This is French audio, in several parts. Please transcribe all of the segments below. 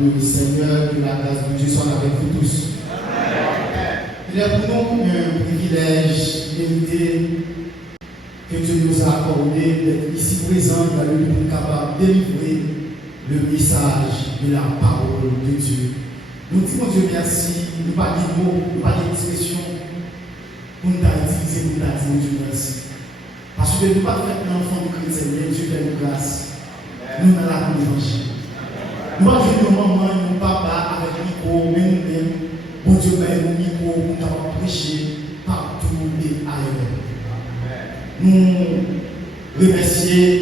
le Seigneur, que la grâce de Dieu soit avec vous tous. Il est pour nous un privilège mérité que Dieu nous a accordé d'être ici présent dans le monde capable de délivrer le message de la parole de Dieu. Nous disons Dieu merci, nous pas de mots, nous pas d'expression pour nous utiliser pour nous dire Dieu merci. Parce que nous ne pas faire un enfant de chrétien, mais Dieu fait nous grâce. Nous dans la l'évangile. Nous pas venir nos mamans, nos papas avec le micro, mais nous-mêmes, bon Dieu met nos micro pour nous prêcher partout et ailleurs. Nous remercions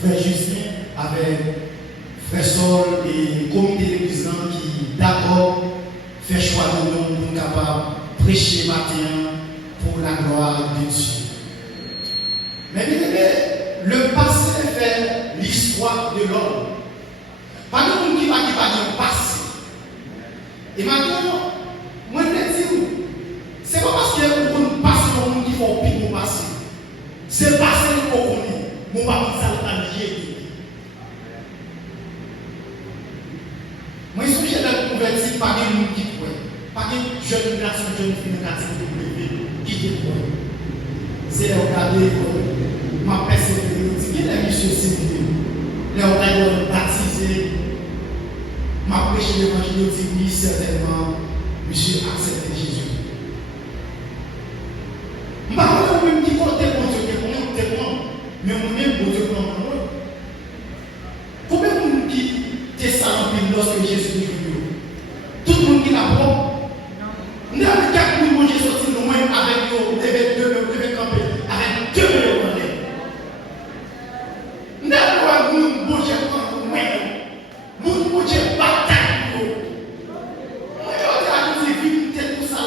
Frère Justin avec Frère Sol et le comité de l'église qui d'accord fait choix de nous pour nous capables de prêcher matin pour la gloire de Dieu. Mais bien aimé, le passé fait l'histoire de l'homme. Pas de monde qui va dire passé. Et maintenant, moi je dis, c'est pas parce que vous passez dans le monde qui faut pire mon passé. C'est passé pour qu'on ait. Mon papa ça l'a lié. Moi je suis dans converti par des gens qui croient. Par des jeunes garçons, jeunes filles qui croient. C'est regarder ma persévérance. Qui est monsieur Sylvie? Les oreilles baptisés. Ma prêche l'évangile dit oui, certainement, monsieur accepte Jésus. Je ne sais pas même qui côté pour Dieu, mais moi-même pour Dieu pour moi. Combien de monde qui te salue lorsque Jésus est venu? Tout le monde qui l'a pas. Nous avons 4 000 gens qui sont sortis de nous avec nous, avec 2 camper, avec 2 millions. Nous avons un bon Dieu pour nous. Mon Dieu bataille. Moi, je dis à nous, c'est vite, tout ça.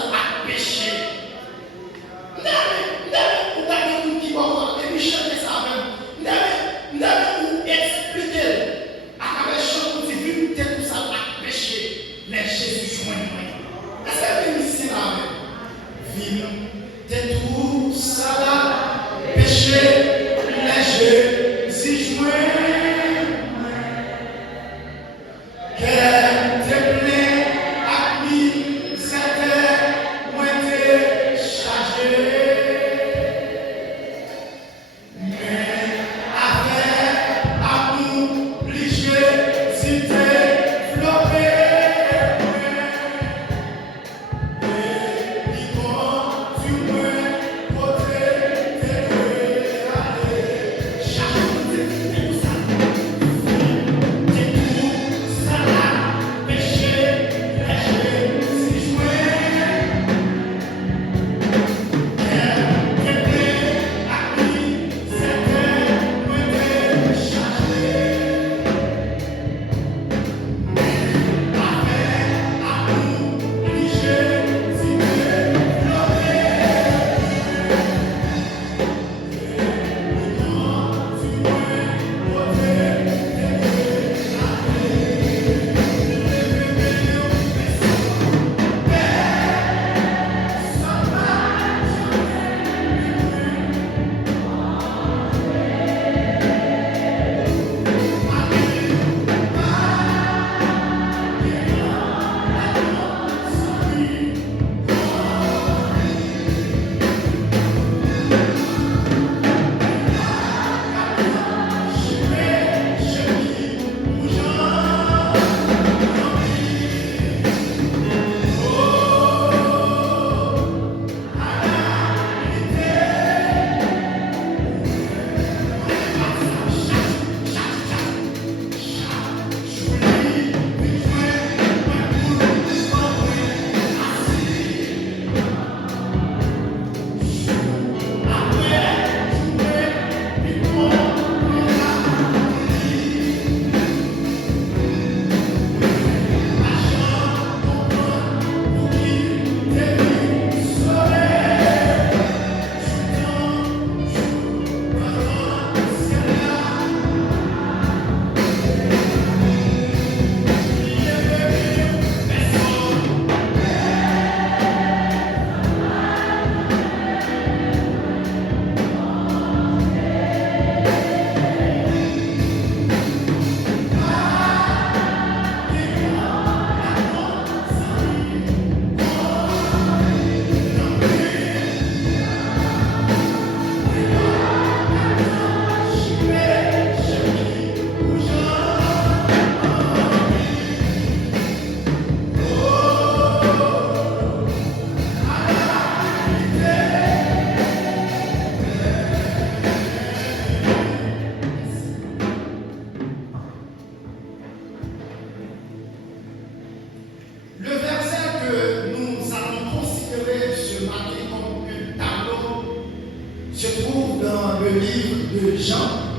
se trouve dans le livre de Jean,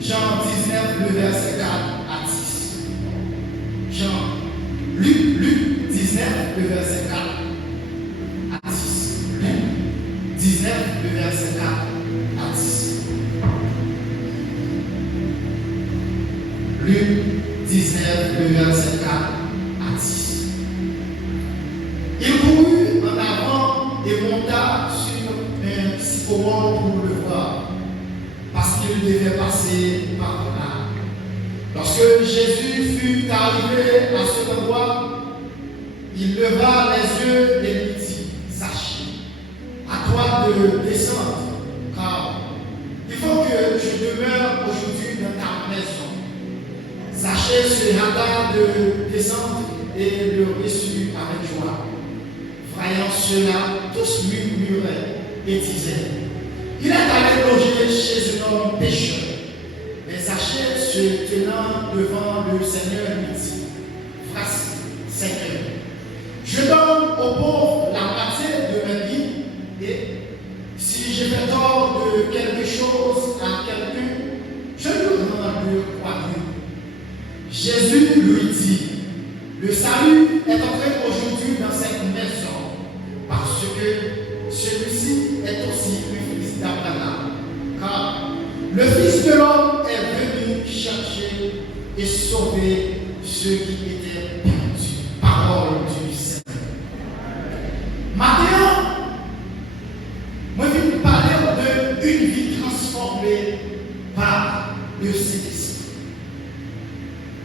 Jean 19, le verset 4 à 10. Luc 19, le verset 4 à 10. Luc 19, le verset 4 à 10. Luc 19, le verset 4 à 10. Il courut en avant et monta sur un sycomore pour le voir, parce qu'il devait passer par là. Lorsque Jésus fut arrivé à cet endroit, il leva les yeux et lui dit: Zachée, à toi de descendre, car il faut que je demeure aujourd'hui dans ta maison. Zachée se hâta de descendre et le reçut avec joie. Voyant cela, tous murmuraient et disaient: Il est allé loger chez un homme pécheur. Mais Zachée, se tenant devant le Seigneur, lui dit: Voici, Seigneur, je donne aux pauvres la moitié de mes biens, et si je fais tort de quelque chose à quelqu'un, je lui rends le quadruple. Jésus lui dit: Le salut est entré aujourd'hui dans cette maison, parce que celui-ci est aussi le fils d'Abraham. Car le Fils de l'homme est venu chercher et sauver ceux qui étaient perdus. Parole du Seigneur. Maintenant, moi je vais vous parler d'une vie transformée par le Saint-Esprit.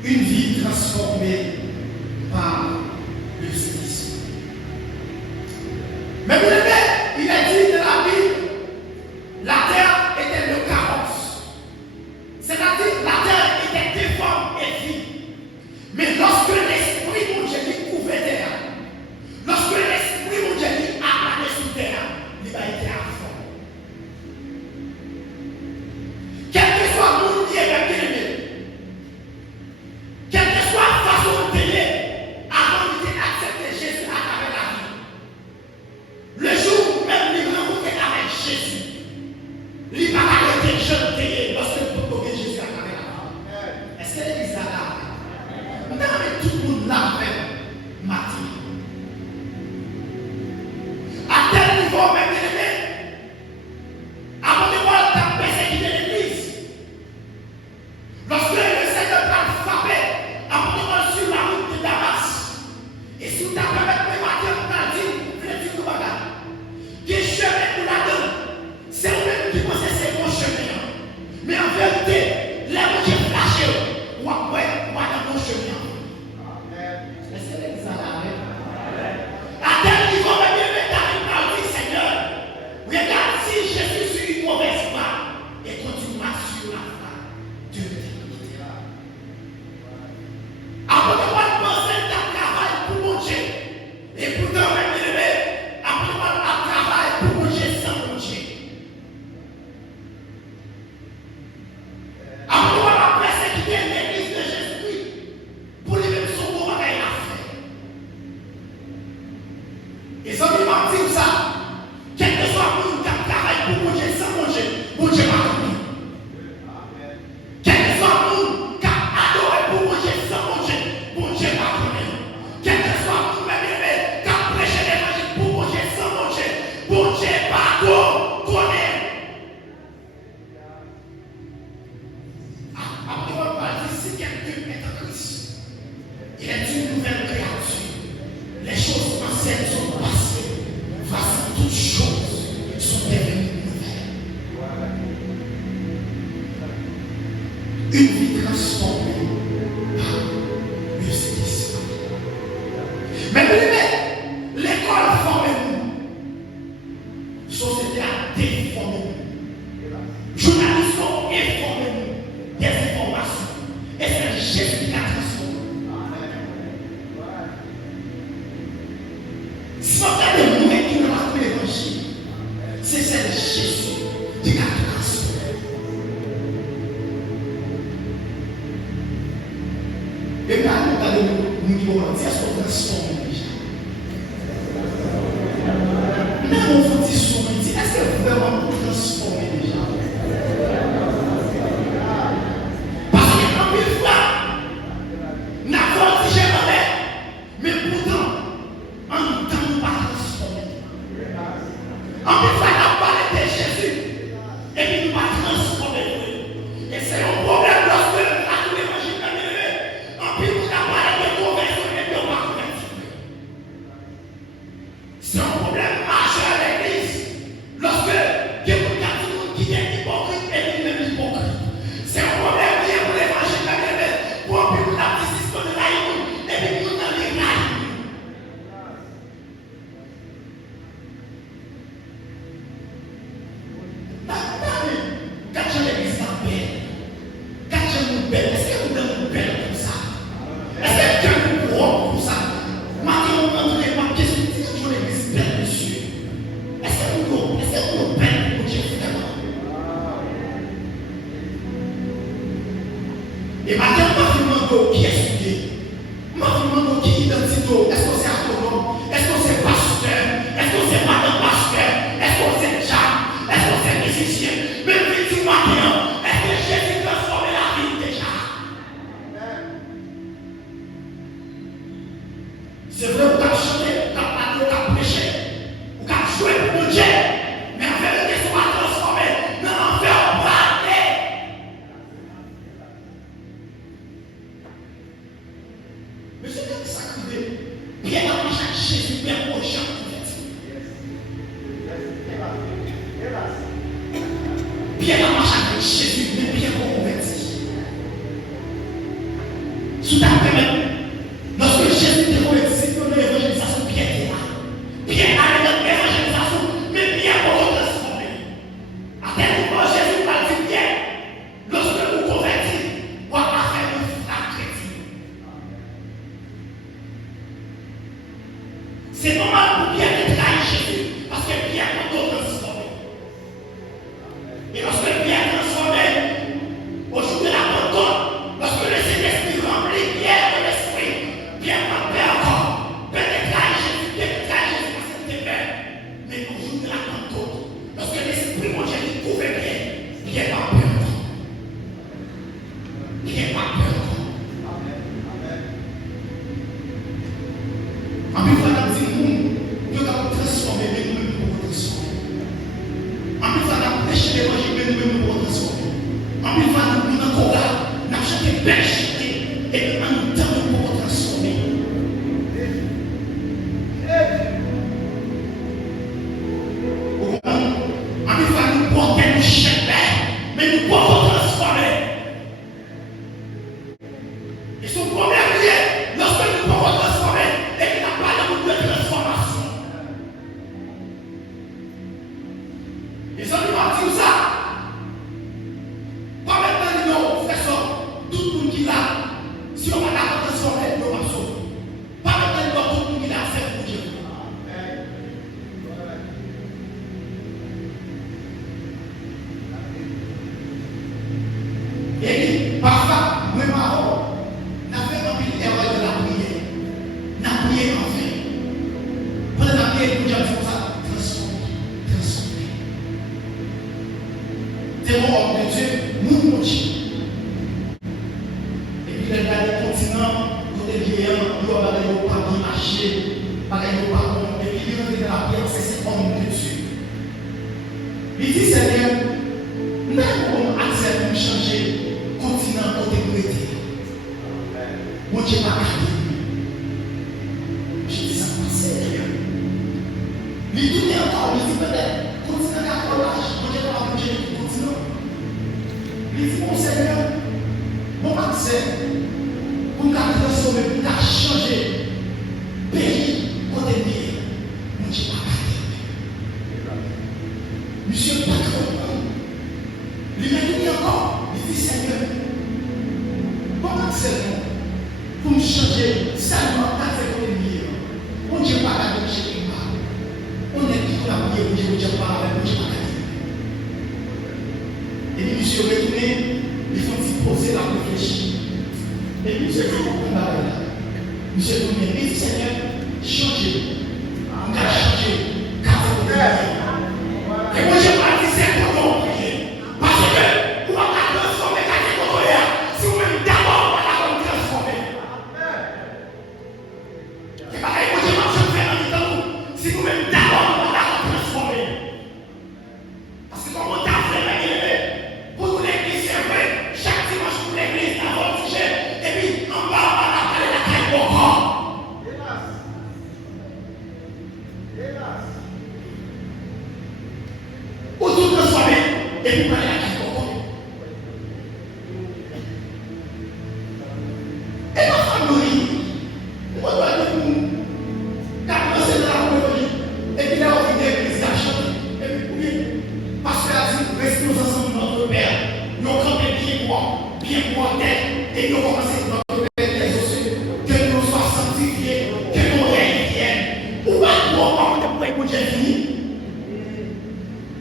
Une vie transformée par le Saint-Esprit. Mais vous savez, il est dit dans la Bible, la terre était le carrosse. C'est-à-dire, la terre était déforme et vide. Mais lorsque l'Esprit de Dieu couvrait terre, lorsque l'Esprit de Dieu a allé sur terre, il va être à fond. Quel que soit le monde qui est bien, quelle que soit la façon de payer, avant d'accepter Jésus à travers la vie. Le jour où même il rencontrait avec Jésus, il va arrêter de chanter lorsque vous tombez Jésus à travers la vie. Est-ce que l'église là? Non, mais tout le monde l'a fait, Matthieu. À tel niveau, même avant de voir ta persécuter l'église, lorsque le Seigneur t'a frappé, avant de voir sur la route de Damas, et si tu as permis de Matthieu, tu as dit, venez du Koubaga, qui est chemin pour la donne, c'est vous-même qui pensez que c'est mon chemin. Mais en vérité, les mots qui flashent, ou après, ou dans mon chemin. Est-ce que l'église a la main? À tel niveau, même t'arrives à dire, Seigneur, regarde si Jésus suit une mauvaise voie et continue sur la voie de l'éternité. Après de voir penser à travail pour mon Dieu, et pourtant, même après de voir un travail pour mon Dieu sans mon Dieu. Après de voir la persécuter l'église de Jésus-Christ, pour les mêmes son mot avec la fait. Et ça, il va dire ça. Quel que soit le monde qui travaille pour mon Dieu sans mon Dieu va venir. Quel que soit le monde qui adore pour mon Dieu sans mon Dieu va venir. Quel que soit le monde qui prêche l'évangile pour mon Dieu sans mon Dieu va connaître. Après, on va dire si quelqu'un est en Christ, il est une nouvelle créature. Les choses anciennes sont passées. Voici toutes choses sont devenues nouvelles. Une vie transformée par le Saint-Esprit. Mais vous voyez, l'école forme nous. Société a déformé nous. Journalistes ont informé nous des informations. Et c'est Jésus qui a transformé. Si vous regardez le monde qui n'a pas l'évangile, c'est Jésus qui a transformé. Et puis, regardez le monde qui va dire, est-ce qu'on transforme déjà? Même on vous dit souvent, est-ce que vraiment vous Pierre a marché avec Jésus, mais Pierre a converti. Sous ta permet, lorsque Jésus est converti, dans l'évangélisation, Pierre est là. Pierre a dans l'évangélisation, mais Pierre a transformé. À tel moment, Jésus m'a dit Pierre, lorsque vous convertissez, on va faire le frère chrétien. C'est normal pour Pierre de trahir Jésus, parce que Pierre a transformé. Et lorsque Pierre est transformé, au jour de la Pentecôte, lorsque le Saint-Esprit remplit Pierre de l'Esprit, Pierre va perdre encore. Peut-être trahir Jésus, peut-être trahir Jésus parce qu'il était père. Mais au jour de la Pentecôte, lorsque l'Esprit mon Dieu couvre Pierre, Pierre va perdre. Pierre va perdre. En plus, il faut dire, nous devons transformer, mais nous devons transformer. En plus, il faut prêcher l'évangile, mais nous devons transformer. En plus, il faut nous encore là, nous avons chanté belle chanté, et en nous temps, nous devons transformer. En plus, il faut nous porter nos chèvres, mais nous devons transformer. Et son problème est, lorsque nous devons transformer, et qu'il n'a pas de transformation. Les hommes vont dire ça. Pas maintenant, non, frère, tout le monde qui l'a, si on va la transformer, nous va sauver. Pas maintenant, tout le monde qui l'a fait pour Dieu. Et parfois, moi, marron, n'a fait un peu d'erreur de la prière. N'a prié en vain. Pendant la prière, nous disons ça, transformer. C'est mon homme de Dieu, nous montons. Et puis, il y a des continents, côté vieillard, il y a des pas bien marcher, pas des pas bon. Et puis, il y a dans la prière, c'est cet homme de Dieu. Il dit, Seigneur, nous avons accès à changer continent côté côté. Mon Dieu m'a gardé. Je dis ça pour Seigneur. Il dit encore, il dit peut-être, continent à collage, mon Dieu va bouger le continent. Il dit, mon Seigneur, mon accès, pour nous transformer, pour nous changer, pays, côté pays, mon Dieu m'a gardé. Monsieur le patron, il m'a dit encore, il dit, Seigneur, mon accès, pour me changer, seulement quand c'est côté pays, mon Dieu m'a gardé, je ne sais pas. On est qui pour la prière, mon Dieu pas avec mon Dieu m'a gardé. Et puis, monsieur retourné, il faut s'y poser la réfléchir. Et puis, monsieur, comment on va là? Monsieur retourné, il dit, Seigneur, changez. On a changé. Car c'est pour la et moi, je m'a dit, c'est pour nous prier. Parce que, pour on a transformé la catégorie, si vous-même d'abord, on va la transformer. C'est pareil, moi, je m'en fais un temps, si vous-même d'abord, on va la transformer. Parce que comme on t'a fait la guerre, pour l'église, c'est vrai, chaque dimanche pour l'église, dans votre sujet, et puis en bas, on va parler la caille encore. Ou tout transformer, et puis parler la caille encore. Et ma famille, moi, je dois dire pour nous, quand on s'est dans la famille, et puis là, on vient l'église à chanter, et puis pour bien, parce que là, si restons ensemble dans notre Père, nous campons bien droit, tête, et nous commençons notre Père les ossements, que nous soyons sanctifiés, que nous règnions. Ou pas pour on ne peut pas Dieu fini.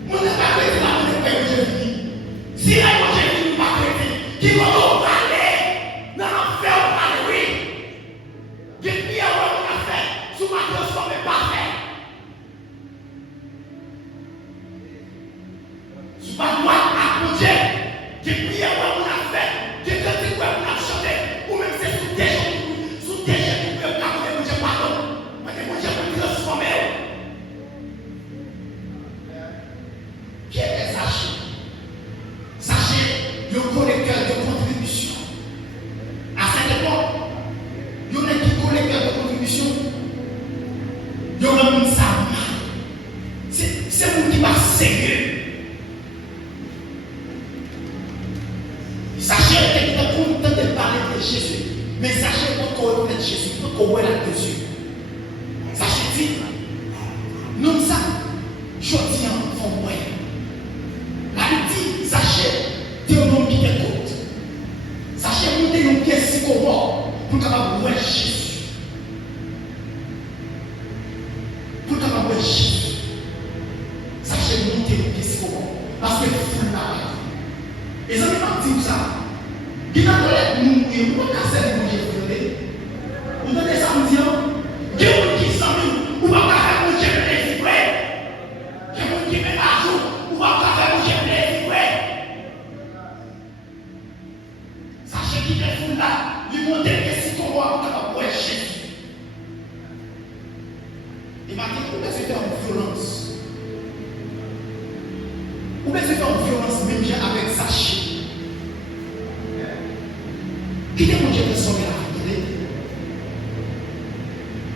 On n'a pas fait là, on ne peut pas Dieu fini. Si l'évangile fini, pas chrétien, qui va nous parler, dans l'enfer, on parle, oui. Depuis avant, on a fait, sous ma transformé parfait. Sous ma droite à Dieu, depuis avant, on a fait, j'ai dit quoi, on a chanté, ou même c'est sous des gens, sous des gens qui peuvent garder, mon Dieu, pardon. Mon Dieu, peut transformer. Qui est sachez? Sachez, le collecteur de contribution. À cette époque, il y en a qui collecteur de contribution. Il y en a qui ça. C'est vous qui va sérieux. Jésus. Mais sachez qu'on reconnaît Jésus, qu'on voit là-dessus. Sachez dit, nous ça, je dis en fond, ouais. La dit, sachez, tu es un homme qui t'écoute. Sachez, monter une pièce si qu'on voit, pour capable voir Jésus. Pour capable voir Jésus. Sachez, monter une pièce si qu'on voit. Parce que vous là. Et ça ne veut pas dire ça. Qui n'a pas l'air nous, et vous, qu'à faire vous, vous donnez ça, vous dire, qui vous qui s'en ou pas faire vous, j'ai plaisir, qui vous qui met à jour, ou pas faire vous, j'ai plaisir, sachez qu'il est fou là, lui montrer que si qu'on voit, on va voir Jésus. Il m'a dit, vous pouvez faire une violence. Vous pouvez faire une violence, même avec sachet. Qui est mon Dieu de son là?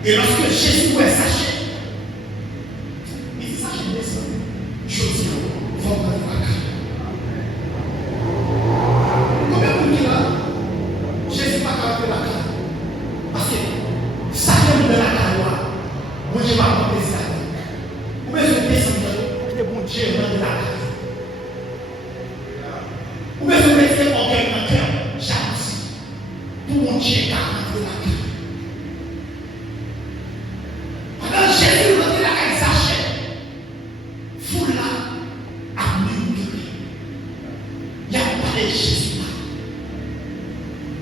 Et lorsque Jésus voit sachet, il dit sachet descend. Je dis, va dans la carte. Combien vous dites là? Jésus n'a pas fait la carte. Parce que sachet de la carte, moi je vais pas me ça. Vous pouvez se descendre, le bon Dieu de la carte. Vous pouvez se mettre en cœur, jalousie. Pour mon Dieu, car de la carte. Jésus a dit la caille sachet. Foule là, a murmuré. Il n'y a pas de Jésus là.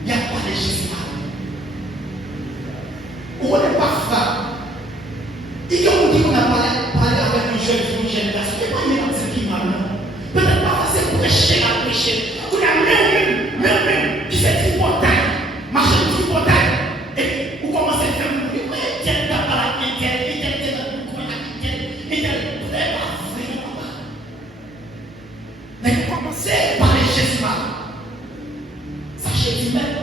Il n'y a pas de Jésus là. On n'est pas femme. Il y a un dit qu'on a parlé avec une jeune génération. Il n'y a pas une personne qui m'a dit. Peut-être pas c'est pour prêcher la prêcher. On a même qui s'est dit portail. Marcher du portail. Et vous commencez à faire un bruit. Tiens, t'as pas la mais commencez par les Jésus. Sachez du même.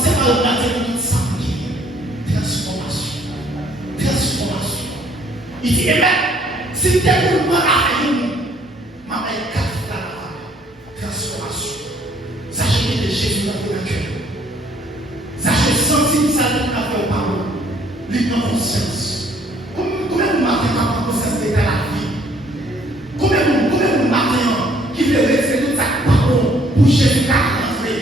C'est pas le matériel sanguin. Transformation. Transformation. Il dit, et même, si tu es pour moi à nous, ma mère capte la transformation. Sachez que Jésus a fait le cœur. Sachez sentir ça dans la fait par vous. Libre conscience. Comment vous marquez ma conscience de la vie? Comment vous marquez qui veut rester tout ça pour Jésus qui a rentré?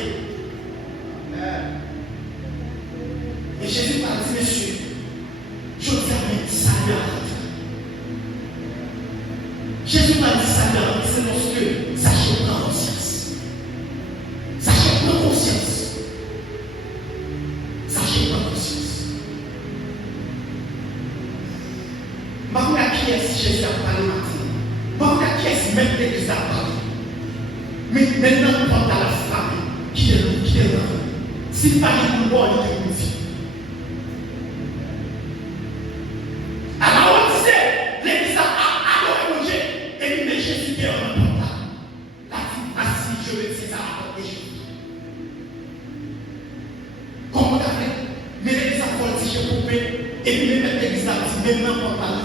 Et Jésus m'a dit, monsieur, je t'amène salut à rentrer. Jésus m'a dit salut à rentrer, c'est lorsque sachez prendre conscience. Sachez prendre conscience. Sachez prendre conscience. Maintenant, qui est-ce Jésus a parlé maintenant? Maintenant, qui est-ce même l'Église a parlé? Mais maintenant, on parle à la femme qui est là. Si pas une bonne, il est une vie. Alors, on disait, l'Église a adoré mon Dieu. Et puis, mais Jésus qui est en même temps là. La vie, assis, je vais dire ça à Jésus. Comment on a fait? Mais l'Église a voltigé pour paix. Et puis, même l'Église a dit, maintenant, on parle.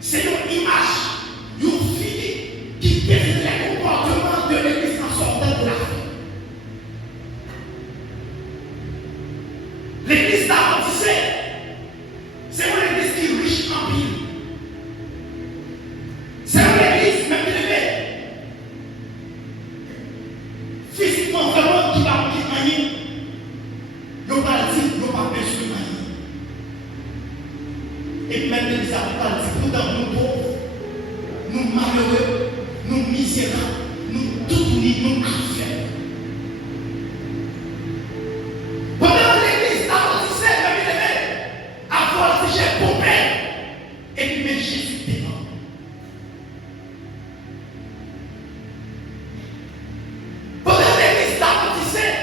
C'est une image, une fille qui définit les comportements de l'Église en sortant de la vie. L'Église d'Adventiste, c'est une Église qui est riche en pile. C'est une Église même élevée. Physiquement, vraiment, qui va manier. Il n'y a pas dit, il n'y a pas besoin de manier. Et même l'Église a dit, pourtant nous pauvres, nous malheureux, nous misérables, nous tout unis, nous affaires. Pendant l'Église d'Adventiste, a voltigé pour paix. Et puis même Jésus est mort. Pendant l'Église d'Adventiste,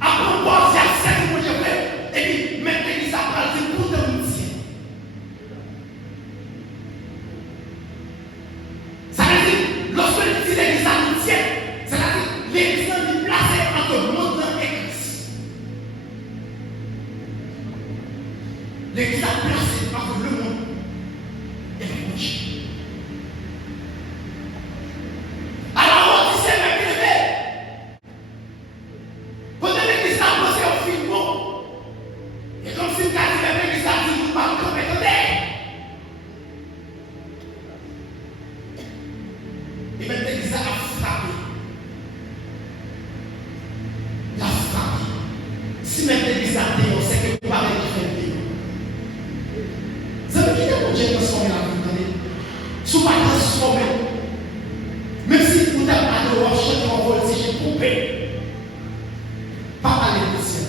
a proposé à 5 mois de et puis même l'Église a parlé pour te mentir. Ça veut dire, lorsque l'Église d'Adventiste, ça veut dire l'Église est placée entre montant et Christ. L'Église a placé Si même l'église a été, on sait que vous parlez différemment. Ça veut dire que Dieu transforme la vie. Si vous ne transformez, même si vous n'avez pas de roche, on va dire j'ai coupé. Pas parler de ciel.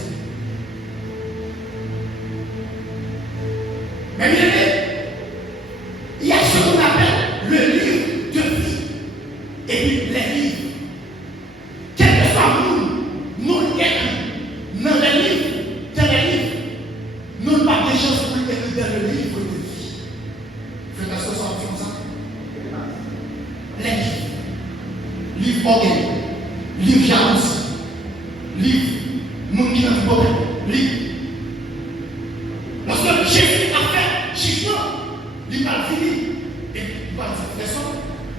Mais bien, il y a ce qu'on appelle le livre de vie. Et puis les livres. Quel que soit nous écrits dans les livres, nous n'avons pas de chance pour écrire dans le livre de vie. Faites la chose comme ça. Les livres. Livre orgueil. Livre jalousie. Livre. Nous qui n'avons pas de livre. Lorsque Jésus a fait jugement, il va fini. Et il va dire, frère,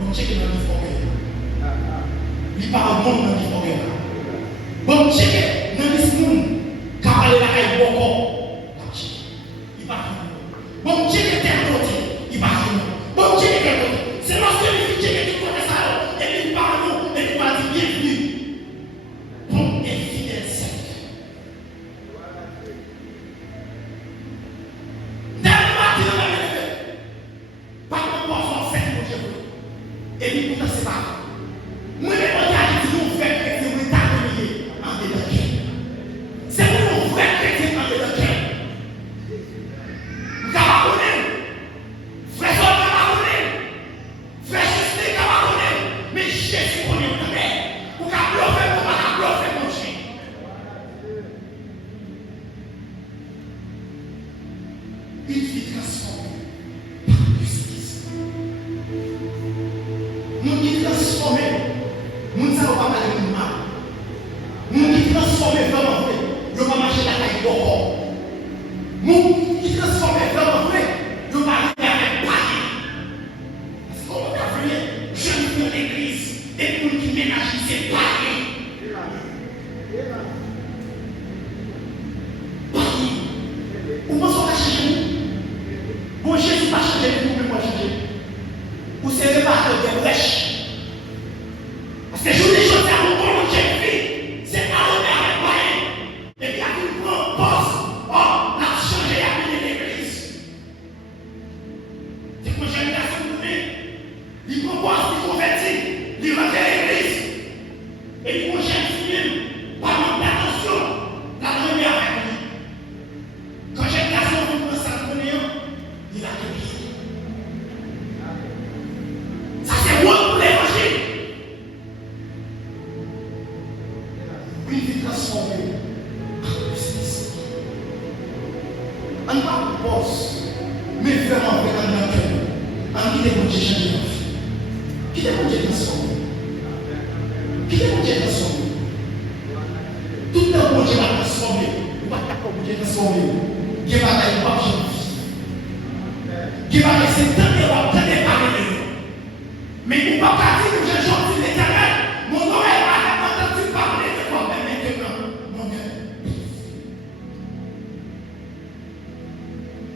on check dans le livre orgueil. Il parle bon dans le livre orgueil. Bon, check dans le livre car elle a un bon corps. Il parle bon, check tel côté. Il parle bon, check tel côté. C'est lorsque il dit check du côté ça, et puis il parle et il va dire bienvenue. Bon, et fidèle cercle. Et puis pour ça, c'est pas. Moi, je vais vous dire que c'est un état de lié en dedans. C'est pour nous vrai chrétien en dedans. Vous avez frère Saul, frère Jésus, mais Jésus connaît le temps. Vous avez bluffé, vous avez bluffé mon chien. Une vie transformée par l'Église. Nous qui transformons, nous ne savons pas parler de mal. Nous qui transformons vraiment vrai, nous ne pas marcher la caille d'or. Nous qui transformons vraiment vrai, nous ne pas arriver avec pareil. Parce qu'on a fait, je suis dans l'église, et nous qui ménagent, c'est pareil. Pareil. Vous pensez qu'on va changer nous? Bon, Jésus va changer nous, mais moi changer. Vous serez pas de brèche. Parce que je vous dis, je vais vous prolonger une vie. C'est à l'honneur avec moi. Et puis, il y a une grande pause. Oh, la changer la vie de l'église. C'est que moi, j'ai une garçon de vie. Il propose, il convertit, il rentre à l'église. Et il projette lui-même. Par manque d'attention, la première avec lui. Quand j'ai une garçon qui commence à le connaître, il a tout dit. Ça, c'est moi pour l'évangile. Une vie transformée par le Saint-Esprit. On ne parle pas de boss, mais vraiment avec un grand cœur. En qui est bon Dieu changer la vie? Qui est bon Dieu transformer? Qui est bon Dieu transformer? Tout le bon Dieu va transformer. Vous ne pouvez pas bon Dieu transformer. Dieu va être pas gentil. Dieu va laisser tant de rois, tant de parler. Mais il ne peut pas dire que je suis gentil l'éternel. Mon oreille va entendu parler de toi, mais maintenant, mon cœur.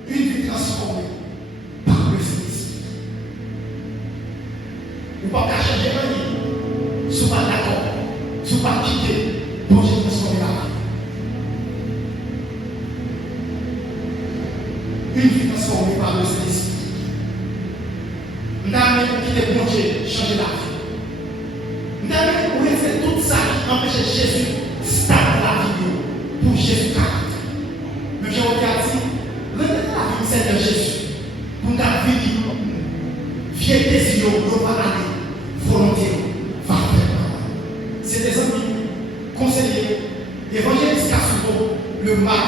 Une vie transformée par le Saint-Esprit. Vous ne pouvez pas changer rien. Si vous n'êtes pas d'accord, si vous n'êtes pas quitté, pour Dieu transformer la vie. Une vie transformée par le Saint-Esprit. Nous avons quitté pour Dieu changer la vie. Nous avons fait tout ça qui empêchait Jésus de stable la vie pour Jésus caractère. Mais j'ai dit, remettez la vie du Seigneur Jésus pour nous vivre, vieux désir, nous va aller, volonté, va faire. C'est des amis, conseillers, évangélistes Kassouko, le mal.